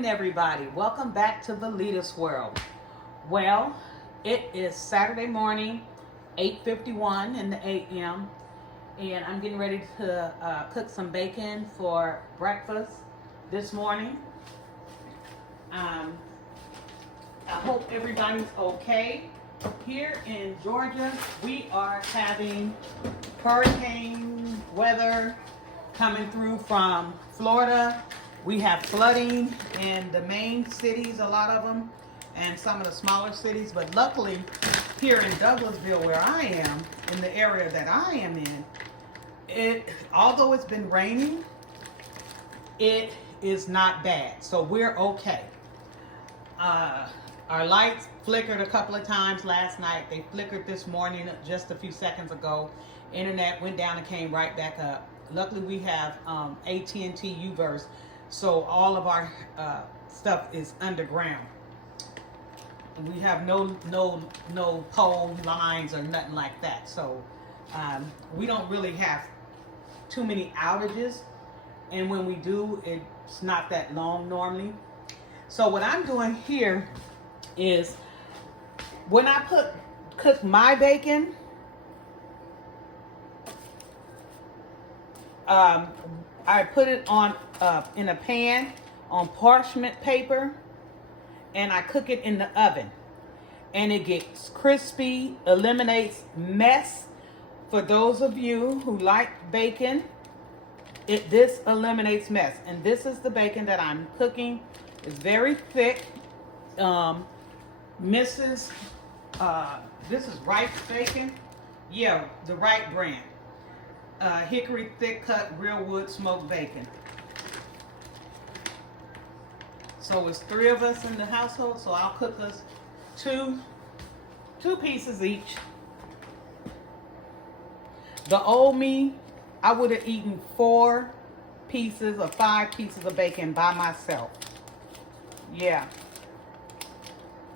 morning, everybody. Welcome back to Valita's World. Well, it is Saturday morning, 8:51 in the a.m. and I'm getting ready to cook some bacon for breakfast this morning. I hope everybody's okay. Here in Georgia, we are having hurricane weather coming through from Florida. We have flooding in the main cities, a lot of them, and some of the smaller cities. But luckily, here in Douglasville, where I am, in the area that I am in, although it's been raining, it is not bad. So we're okay. Our lights flickered a couple of times last night. They flickered this morning just a few seconds ago. Internet went down and came right back up. Luckily, we have AT&T Uverse, so all of our stuff is underground. We have no pole lines or nothing like that. So we don't really have too many outages, and when we do, it's not that long normally. So what I'm doing here is when I cook my bacon, I put it on in a pan on parchment paper, and I cook it in the oven, and it gets crispy, eliminates mess. For those of you who like bacon, this eliminates mess. And this is the bacon that I'm cooking. It's very thick. This is Rice bacon. Yeah, the right brand. Hickory thick cut real wood smoked bacon. So it's 3 of us in the household, so I'll cook us two pieces each. The old me, I would have eaten 4 pieces or 5 pieces of bacon by myself. Yeah.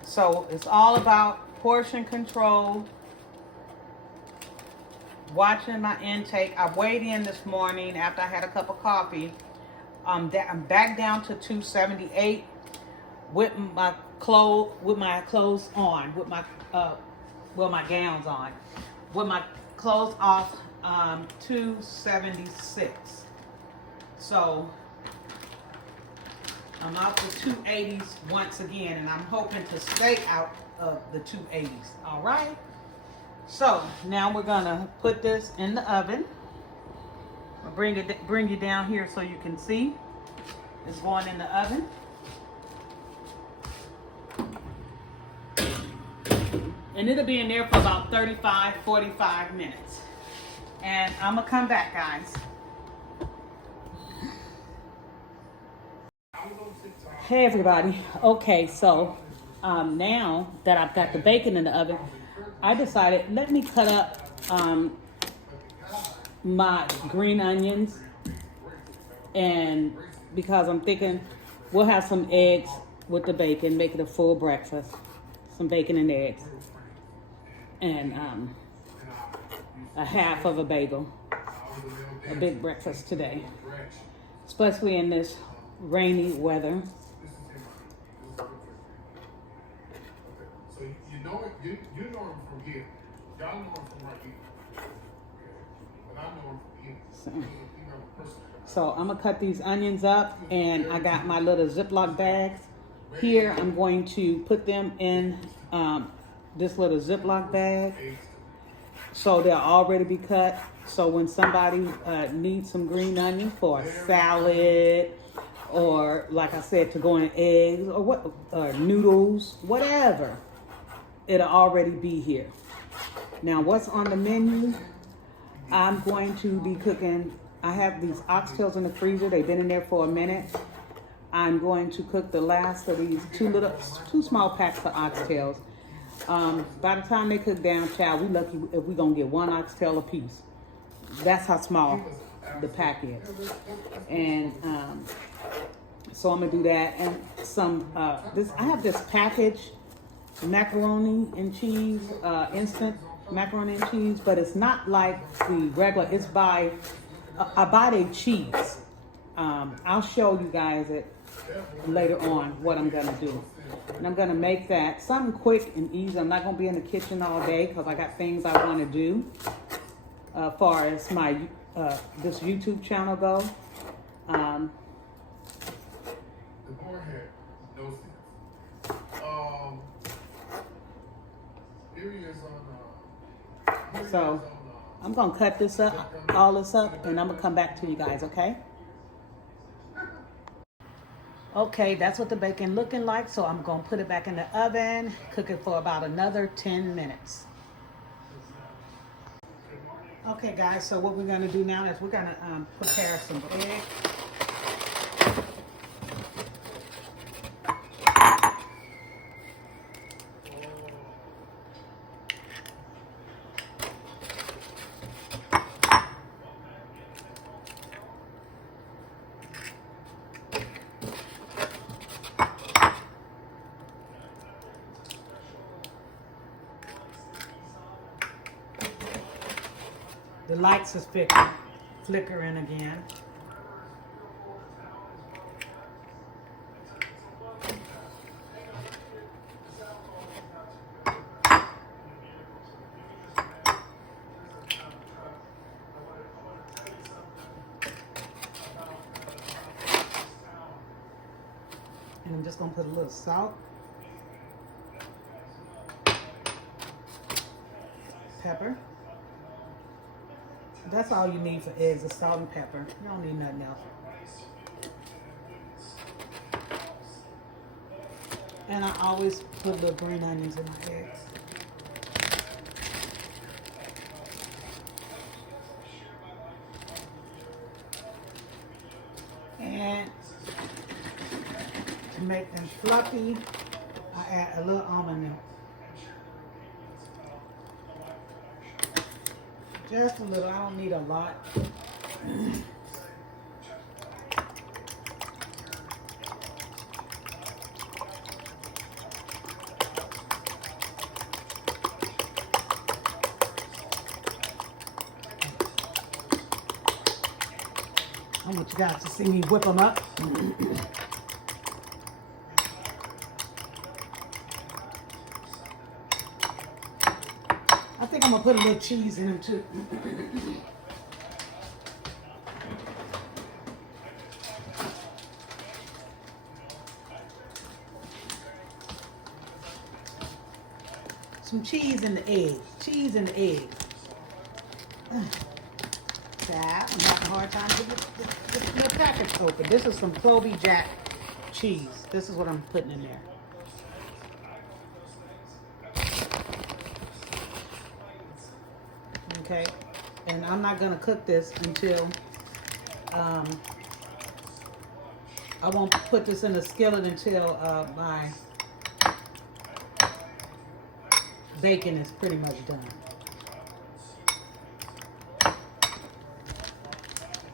So it's all about portion control, watching my intake. I weighed in this morning after I had a cup of coffee. I'm back down to 278 with my clothes on, with my my gowns on. With my clothes off, 276. So I'm out the 280s once again, and I'm hoping to stay out of the 280s. All right. So now we're gonna put this in the oven. I'll bring you down here so you can see. It's going in the oven. And it'll be in there for about 45 minutes. And I'm gonna come back, guys. Hey everybody. Okay, so now that I've got the bacon in the oven, I decided, let me cut up my green onions, and because I'm thinking we'll have some eggs with the bacon, make it a full breakfast, some bacon and eggs, and a half of a bagel, a big breakfast today, especially in this rainy weather. So you know him from here. Y'all know him from right here. But I know him from here. So I'm gonna cut these onions up, and I got my little Ziploc bags. Here I'm going to put them in this little Ziploc bag, so they'll already be cut. So when somebody needs some green onion for a salad, or like I said, to go in eggs or noodles, whatever, it'll already be here. Now, what's on the menu? I'm going to be cooking. I have these oxtails in the freezer. They've been in there for a minute. I'm going to cook the last of these two small packs of oxtails. By the time they cook down, child, we lucky if we're gonna get 1 oxtail a piece. That's how small the pack is. And so I'm gonna do that. And some I have this package macaroni and cheese, instant macaroni and cheese, but it's not like the regular. It's I buy a cheese. I'll show you guys it later on what I'm gonna do. And I'm gonna make that something quick and easy. I'm not gonna be in the kitchen all day because I got things I want to do. Far as my this YouTube channel go. The board had no sense. Here he is on. So I'm gonna cut this up, all this up, and I'm gonna come back to you guys, okay? Okay, that's what the bacon looking like. So I'm gonna put it back in the oven, cook it for about another 10 minutes. Okay guys, so what we're gonna do now is we're gonna prepare some eggs. The lights is flickering again. And I'm just gonna put a little salt, pepper. That's all you need for eggs is salt and pepper. You don't need nothing else. And I always put little green onions in my eggs. And to make them fluffy, I add a little almond milk. Just a little, I don't need a lot. I want you guys to see me whip them up. I think I'm gonna put a little cheese in them too. Some cheese in the egg. Cheese in the egg. That I'm having a hard time getting the package open. This is some Colby Jack cheese. This is what I'm putting in there. Okay, and I'm not gonna cook this until I won't put this in the skillet until my bacon is pretty much done.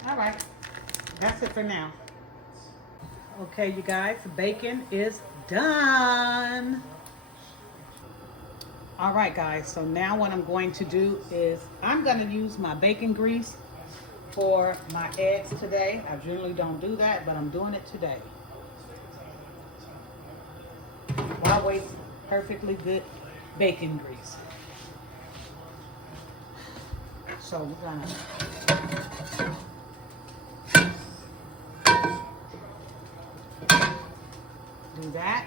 All right, that's it for now. Okay, you guys, the bacon is done. All right, guys, so now what I'm going to do is I'm going to use my bacon grease for my eggs today. I generally don't do that, but I'm doing it today. Always perfectly good bacon grease. So we're going to do that.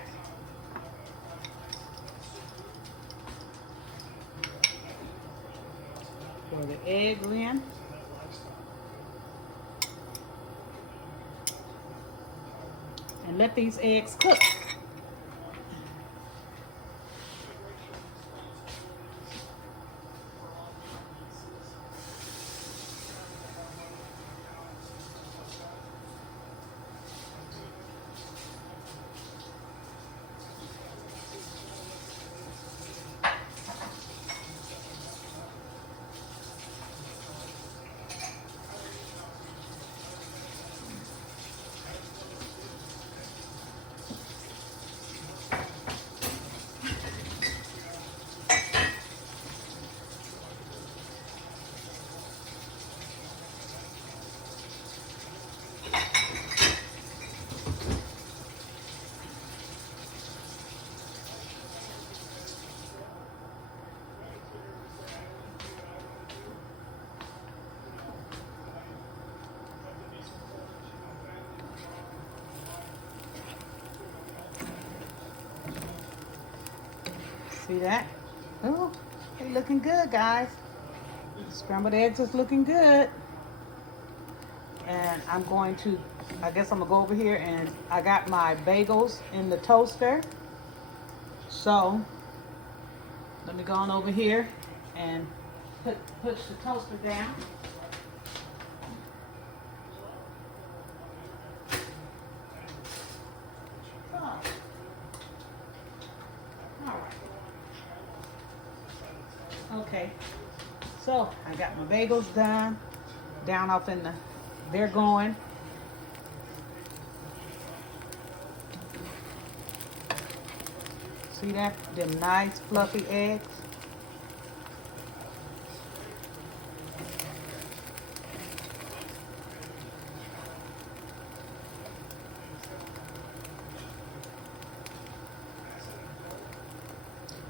Pour the eggs in. And let these eggs cook. See that? Oh, they looking good, guys. Scrambled eggs is looking good. And I'm going to, I guess I'm gonna go over here, and I got my bagels in the toaster. So let me go on over here and push the toaster down. Oh. All right. Okay. So I got my bagels done, down off in the, they're going. See that? Them nice fluffy eggs.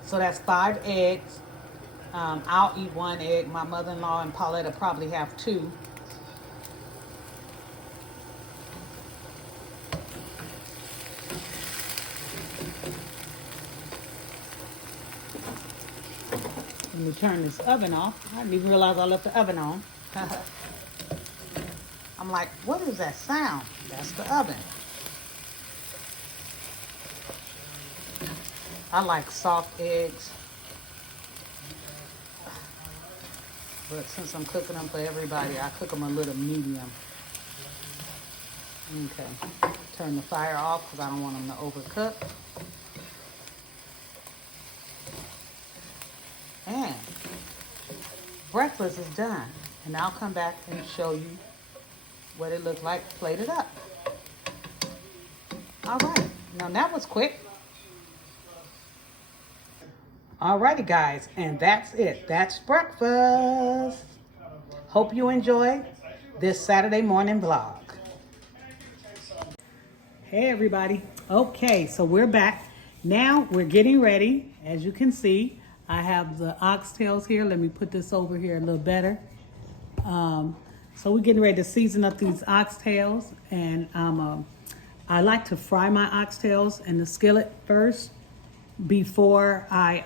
So that's 5 eggs. I'll eat 1 egg. My mother-in-law and Paulette will probably have 2. Let me turn this oven off. I didn't even realize I left the oven on. I'm like, what is that sound? That's the oven. I like soft eggs. But since I'm cooking them for everybody, I cook them a little medium. Okay. Turn the fire off because I don't want them to overcook. And breakfast is done. And I'll come back and show you what it looked like plated up. All right. Now that was quick. Alrighty guys, and that's it. That's breakfast. Hope you enjoy this Saturday morning vlog. Hey everybody. Okay, so we're back. Now we're getting ready. As you can see, I have the oxtails here. Let me put this over here a little better. So we're getting ready to season up these oxtails, and I like to fry my oxtails in the skillet first before I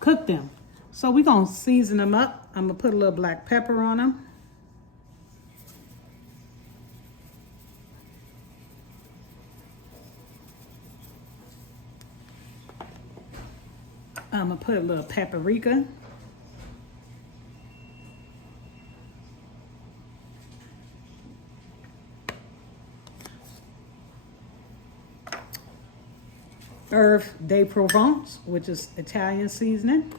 cook them. So we're gonna season them up. I'm gonna put a little black pepper on them. I'm gonna put a little paprika. Herb de Provence, which is Italian seasoning.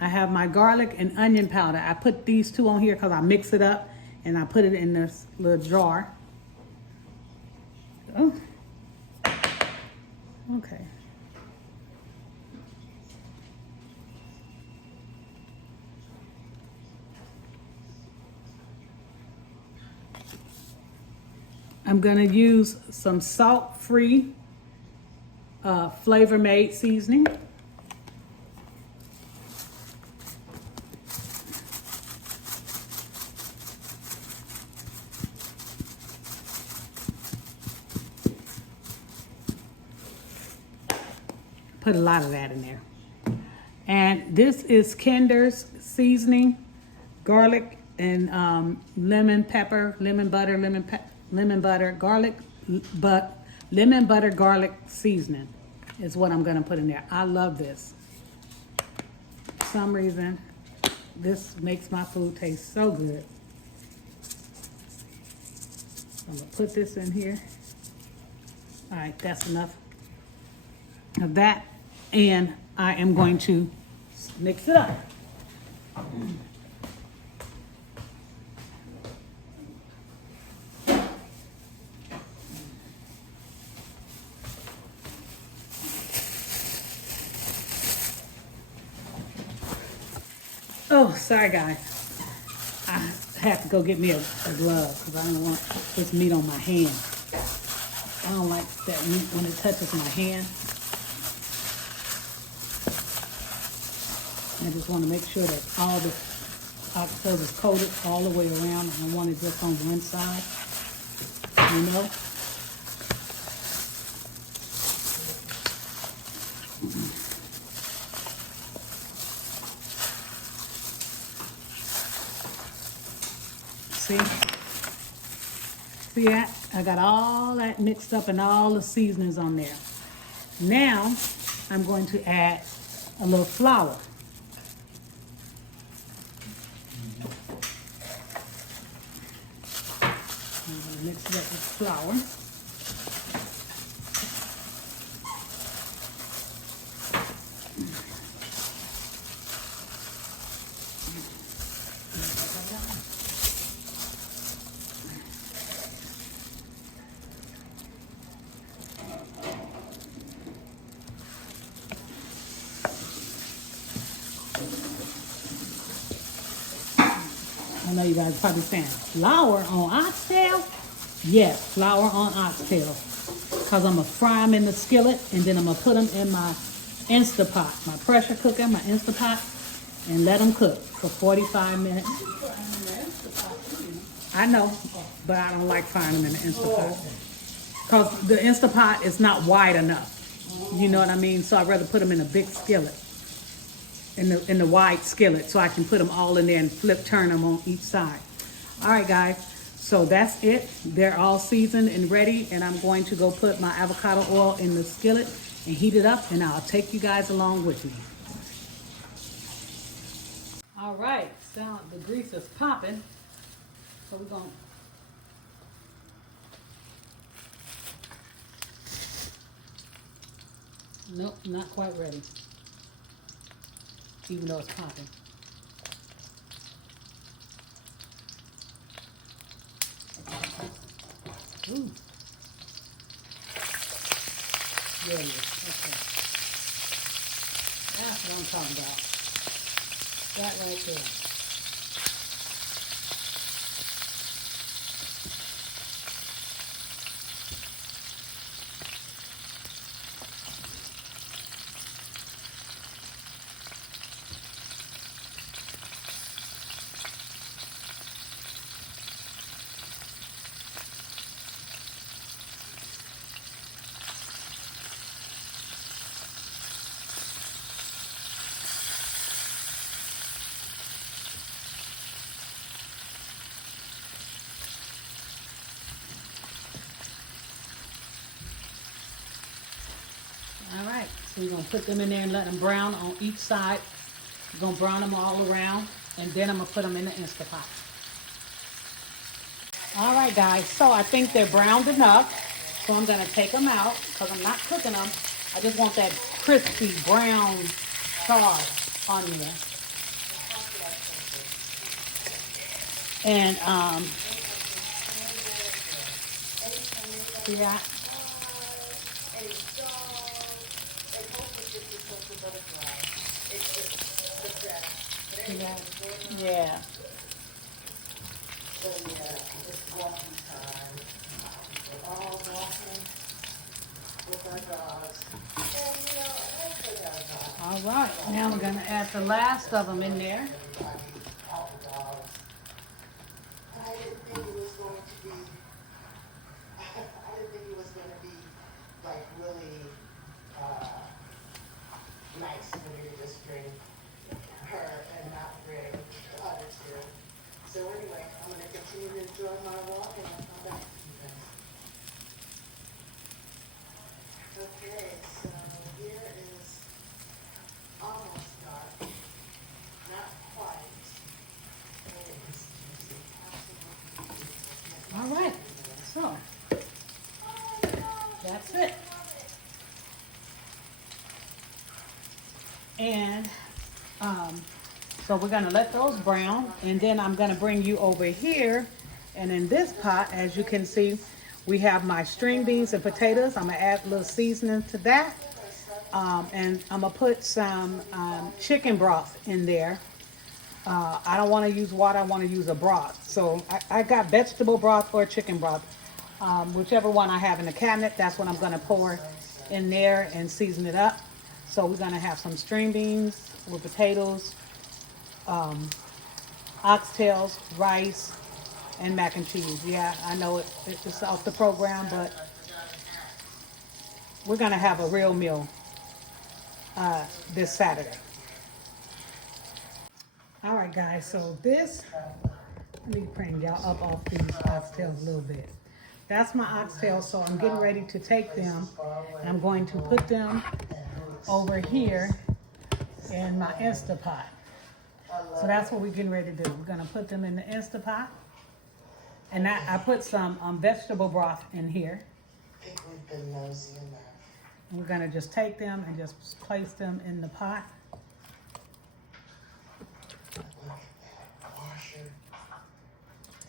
I have my garlic and onion powder. I put these 2 on here because I mix it up and I put it in this little jar. Oh, okay. I'm gonna use some salt-free Flavor Made seasoning. Put a lot of that in there. And this is Kinder's seasoning, garlic and lemon pepper, lemon butter, garlic, lemon butter garlic seasoning is what I'm gonna put in there. I love this. For some reason, this makes my food taste so good. I'm gonna put this in here. All right, that's enough of that. And I am going to mix it up. Oh, sorry guys. I have to go get me a glove because I don't want this meat on my hand. I don't like that meat when it touches my hand. I just want to make sure that all the oxtails is coated all the way around. I don't want it just on one side, you know. See that? I got all that mixed up and all the seasonings on there. Now, I'm going to add a little flour. I'm going to mix it up with flour. I know you guys are probably saying, flour on oxtail? Yes, flour on oxtail. Because I'm going to fry them in the skillet, and then I'm going to put them in my Instapot, my pressure cooker, my Instapot, and let them cook for 45 minutes. I know, but I don't like frying them in the Instapot. Because the Instapot is not wide enough. You know what I mean? So I'd rather put them in a big skillet. In the wide skillet, so I can put them all in there and turn them on each side. All right, guys, so that's it. They're all seasoned and ready, and I'm going to go put my avocado oil in the skillet and heat it up, and I'll take you guys along with me. All right, so the grease is popping, so we're going to... Nope, not quite ready. Even though it's popping. Ooh. There it is. Okay. That's what I'm talking about. That right there. All right, so we're gonna put them in there and let them brown on each side. We're gonna brown them all around, and then I'm gonna put them in the Instapot. All right, guys, so I think they're browned enough. So I'm gonna take them out because I'm not cooking them. I just want that crispy brown char on there. And see that? See that? Yeah. All right, now we're going to add the last of them in there. Nice for me to just bring her and not bring the other two. So anyway, I'm going to continue to enjoy my walk and I'll come back to you guys. Okay, so here is almost dark. Not quite. All right, so that's it. And so we're gonna let those brown, and then I'm gonna bring you over here, and in this pot, as you can see, we have my string beans and potatoes. I'm gonna add a little seasoning to that, and I'm gonna put some chicken broth in there. I don't want to use water, I want to use a broth. So I got vegetable broth or chicken broth, whichever one I have in the cabinet. That's what I'm gonna pour in there and season it up. So we're gonna have some string beans with potatoes, oxtails, rice, and mac and cheese. Yeah, I know it's off the program, but we're gonna have a real meal this Saturday. All right, guys, so let me bring y'all up off these oxtails a little bit. That's my oxtails, so I'm getting ready to take them, and I'm going to put them over here in my Instapot. So that's what we're getting ready to do. We're gonna put them in the Instapot, and I put some vegetable broth in here. I think we've been nosy enough. And we're gonna just take them and just place them in the pot. Look at that, washer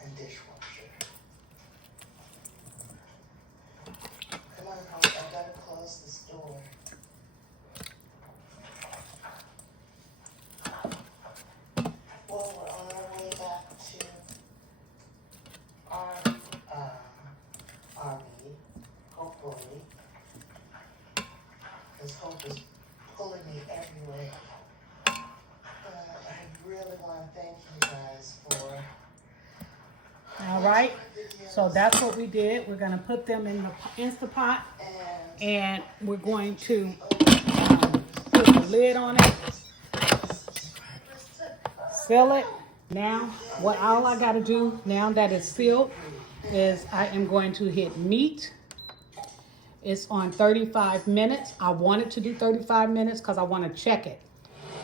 and dishwasher. Come on, Hope, I gotta close this door. Well, we're on our way back to our RV, hopefully. Because Hope is pulling me everywhere. I really want to thank you guys for. All right, so that's what we did. We're gonna put them in the Instapot, and we're going to put the lid on it, seal it. Now, all I gotta do now that it's sealed is I am going to hit meat. It's on 35 minutes. I wanted to do 35 minutes because I want to check it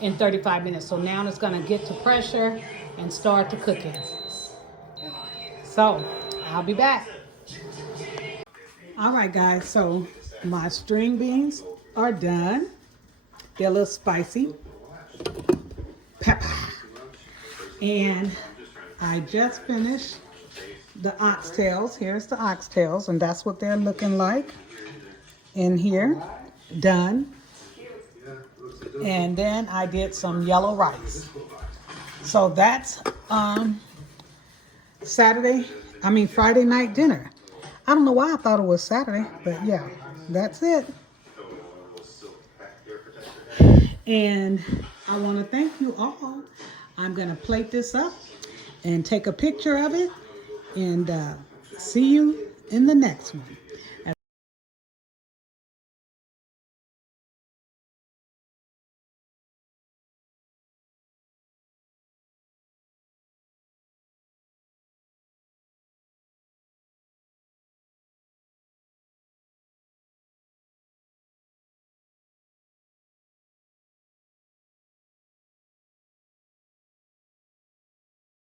in 35 minutes. So now it's gonna get to pressure and start to cooking. So, I'll be back. All right, guys, so my string beans are done. They're a little spicy. Pepper. And I just finished the oxtails. Here's the oxtails, and that's what they're looking like in here. Done. And then I did some yellow rice. So that's Friday night dinner. I don't know why I thought it was Saturday, but yeah, that's it. And I want to thank you all. I'm going to plate this up and take a picture of it, and see you in the next one.